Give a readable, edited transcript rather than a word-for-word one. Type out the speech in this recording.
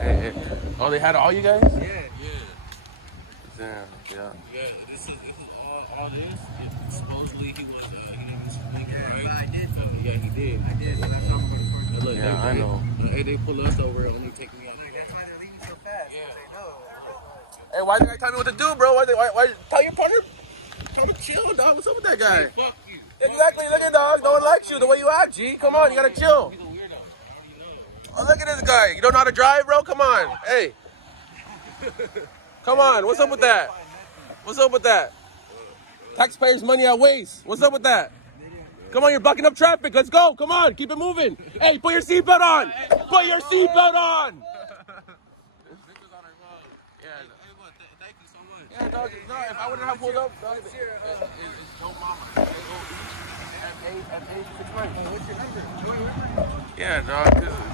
Hey. Oh, they had all you guys? Yeah. Damn, yeah. Yeah, this is all this. Supposedly he didn't speak, right? But I did. Yeah, he did. I did, so that's how I'm going to court. Look, Yeah, I know. They pull us over and they take me out. That's why they're leaving so fast. Yeah. They know. Hey, why didn't I tell me what to do, bro? Why tell your partner? Tell him to chill, dog. What's up with that guy? Hey, fuck you. Exactly, look at dog. No one likes you the way you act, G. Come on, you gotta chill. He's a weirdo. I already know. Oh, look at this guy. You don't know how to drive, bro? Come on. Hey. Come on. What's up with that? What's up with that? Taxpayers' money at waste. What's up with that? Come on, you're blocking up traffic. Let's go. Come on, keep it moving. Hey, put your seatbelt on. Put your seatbelt on. Thank you so much. Yeah, dog. No, if I wouldn't have pulled up, dog, it's Joe Mama. At age 6 months. What's your number? Yeah, dog.